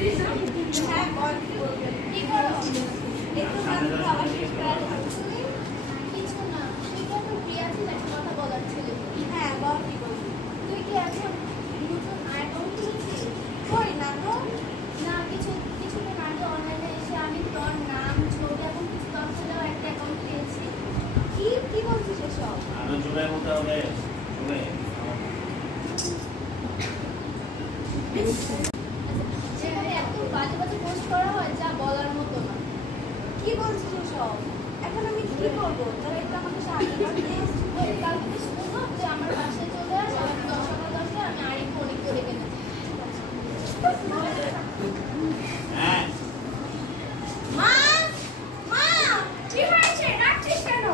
হ্যাঁ বল কি বলবে কি করো একটু মাত্র আবার শেষ করার কিছু না তুই তো এখন ফ্রি আছিস একটা কথা বলার ছিল হ্যাঁ বল কি বলবি তুই কি এখন নতুন অ্যাকাউন্ট খুলেছিস কই না তো না কিছুদিন আগে অনলাইনে এসে আমি তোর নাম ছবি এবং কিছু তথ্য দেওয়া একটা অ্যাকাউন্ট পেয়েছি কি কি বলছিস এসব আরো জোরে বলতে হবে জোরে সেখানে এত বাজে বাজে পোস্ট করা হয় যা বলার মতো না কি বলছিস এসব এখন আমি কি করবো তোরা একটু আমাকে সাহায্য কর প্লিজ ওই কালকে শুনলাম যে আমার বাসায় চলে আসে আমি 10:10 আমি আরেক ফোনে করে কিনেছি হ্যাঁ মা মা কি হয়েছে ডাকছিস কেন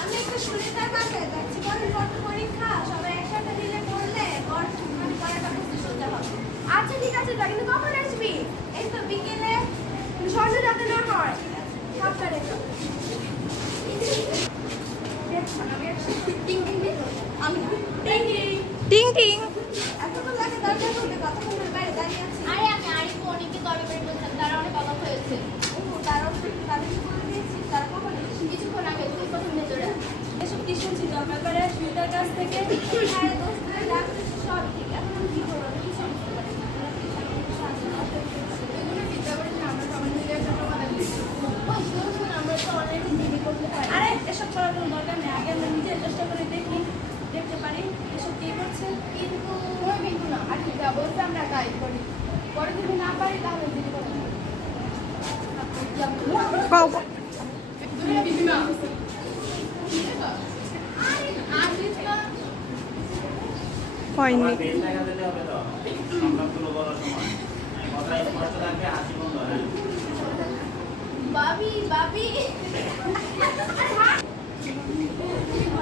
আমি একটু সুনিতার বাসায় যাচ্ছি বল কত পরীক্ষা সবাই একসাথে দিলে পড়লে পর মানে পড়াটা বুঝতে সুবিধা হবে আচ্ছা ঠিক আছে তা কিন্তু কখন আসবি এই তো বিকেলে সন্ধ্যা যাতে না হয় সাবধানে তো টিং টিং আমি টিং টিং টিং টিং এতক্ষণ লাগে দরজা খুলতে কতক্ষণ ধরে বাইরে দাঁড়িয়ে আছি আরে আমি আরেক ফোনকে তবে করে বলছিলাম তারা অনেক অবাক হয়েছে ও তারাও তাদেরকে বলে দিয়েছি তারা কখন এসেছে কিছুক্ষণ আগে তুই প্রথম ভেতরে এসব কি শুনছি ব্যাপারে সুবিধার কাছ থেকে হ্যাঁ দোস্ত সব ঠিক এখন আমি কি করবো আমি কিছু বুঝতে পারি না এগুলো চিন্তা করিস না আমরা সবাই মিলে একটা সমাধান দিচ্ছি ওই শুনুন আমরা তো অনলাইনে জিডি করতে পারি আরে এসব করার কোনো দরকার নেই আগে আমরা নিজে চেষ্টা করে দেখতে পারি এসব কি করছে কিন্তু ওই কিন্তু না আর কি বলতে আমরা গাইড করি পরে যদি না পারি তাহলে জিডি করতে হবে কও হয়নি আমার বেশ টাকা দিতে হবে তো সংখ্যাগুলো বলার সময় কথা স্পষ্ট থাকবে হাসি বন্ধ হ্যাঁ বাবি বাবি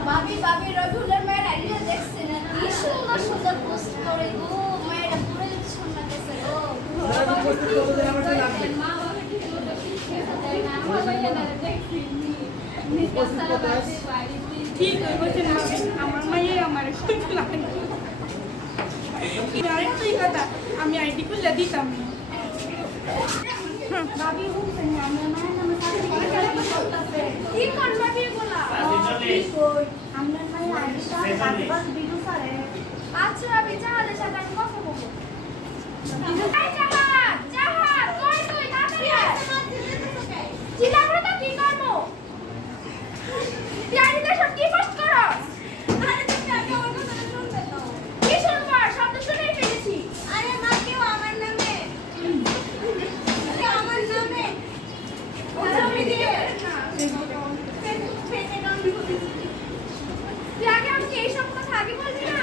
বাবি বাবি রবিউলের মায়ের আইডিয়া দেখছেন কি সুন্দর সুন্দর পোস্ট করে গো মায়ের পুরো যদি সুন্দর দেখছে গো মা বাবা কি সুন্দর দেখছে না আমার ভাইয়া না দেখছি ঠিক বলছেন আমার মাইয়ে আমার খুব লাগে আরেকটাই কথা আমি আইডি খুলে দিতাম না ভাবি হুমছেন আমরা মায়ের নামে কি করবা কি বলা আমরা মায়ের আইডিটা আবার বিলু স্যারে আচ্ছা আমি জাহাজের সাথে আমি কথা বলবো এই জাহাজ জাহাজ কই তুই তাড়াতাড়ি আয় চিন্তা করে তো কি করবো তুই আইডিতে সব কি পোস্ট করস আরে তুমি আগে আমার কথা শুনবে তো কি শুনবা শব্দ শুনেই ফেলেছি আরে মা কেউ আমার নামে আমার নামে আমি দিয়ে না তুই আগে আমাকে এইসব কথা আগে বলবি না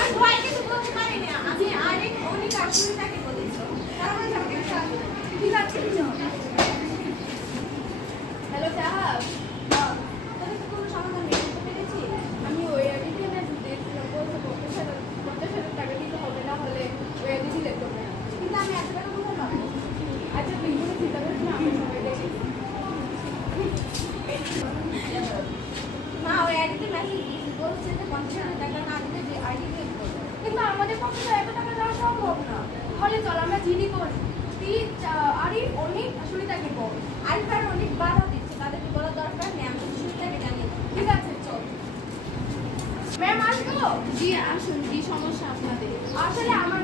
আর ভয় কিছু বলতে পারি না আমি আরেক অনেক আসলে তাকে বলেছি তারপরে আমাকে ঠিক আছে হ্যালো সাহাব তাহলে তো কোনো সমাধান বের করতে পেরেছি আমি ওই আইডিতে মেসেজ দিয়েছিলাম বলতে 50,000 টাকা দিতে হবে না হলে ওই আইডি ডিলিট করবে না কিন্তু আমি এত টাকা কোথায় পাবো আচ্ছা তুই কোনো চিন্তা করিস না আমি সবাই দেখি মা ওই আইডিতে মেসেজ দিয়েছি বলছে যে 50,000 টাকা না দিলে যে আইডি ডিলিট করবে কিন্তু আমাদের পক্ষে তো এত টাকা দেওয়া সম্ভব না তাহলে চল আমরা জিডি করি তুই আরিফ অনেক আসলে তাকে বল আরিফার অনেক বাধা দিচ্ছে তাদেরকে বলা দরকার নেই আমি শুরু থেকে জানি ঠিক আছে চল ম্যাম আসবো জি আসুন কি সমস্যা আপনাদের আসলে আমার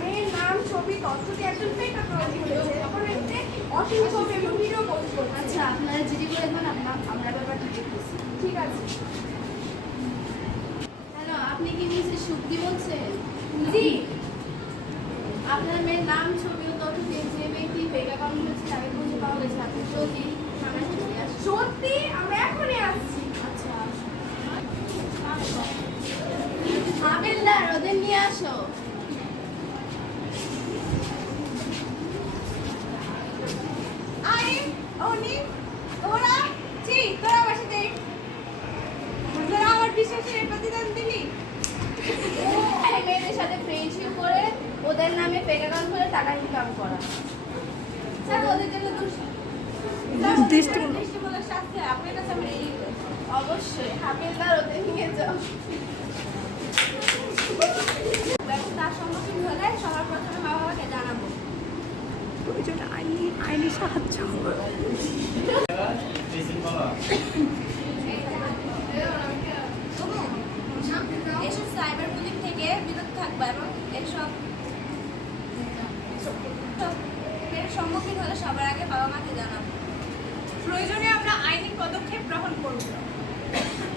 মেয়ের নাম ছবি তথ্য দিয়ে একজন ফেক অ্যাকাউন্ট খুলেছে এখন এতে অশ্লীল ছবি এবং ভিডিও পোস্ট করছে আচ্ছা আপনারা জিডি করে দেন আমরা ব্যাপারটা দেখতেছি ঠিক আছে হ্যালো আপনি কি মিসেস সুক্তি বলছেন জি আপনার মেয়ের নাম ছবি ও তথ্য দিয়ে যে ব্যক্তি ফেক অ্যাকাউন্ট খুলেছে তাকে খুঁজে পাওয়া গেছে আপনি জলদি থানায় চলে আসুন সত্যি আমরা এখনই আসছি আচ্ছা হাবিলদার ওদের নিয়ে আসো আরে উনি ওরা জি তোরা বসে দেখ তোরা আমার বিশ্বাসের প্রতিদান দিলি মেয়েদের সাথে ফ্রেন্ডশিপ করে ওদের নামে ফেক অ্যাকাউন্ট খুলে টাকা ইনকাম করা স্যার ওদের জন্য দৃষ্টিমূলক শাস্তি আপনার কাছে আমি রেডি অবশ্যই হাবিলদার ওদের নিয়ে যাও তার সম্মুখীন হলে সবার প্রথমে মা বাবাকে জানাবো সাহায্য। বেসিক বলো। এসব সাইবার বুলিং থেকে বিরত থাকবা এবং এর সম্মুখীন হলে সবার আগে বাবা মাকে জানাবো। প্রয়োজনে আমরা আইনি পদক্ষেপ গ্রহণ করব।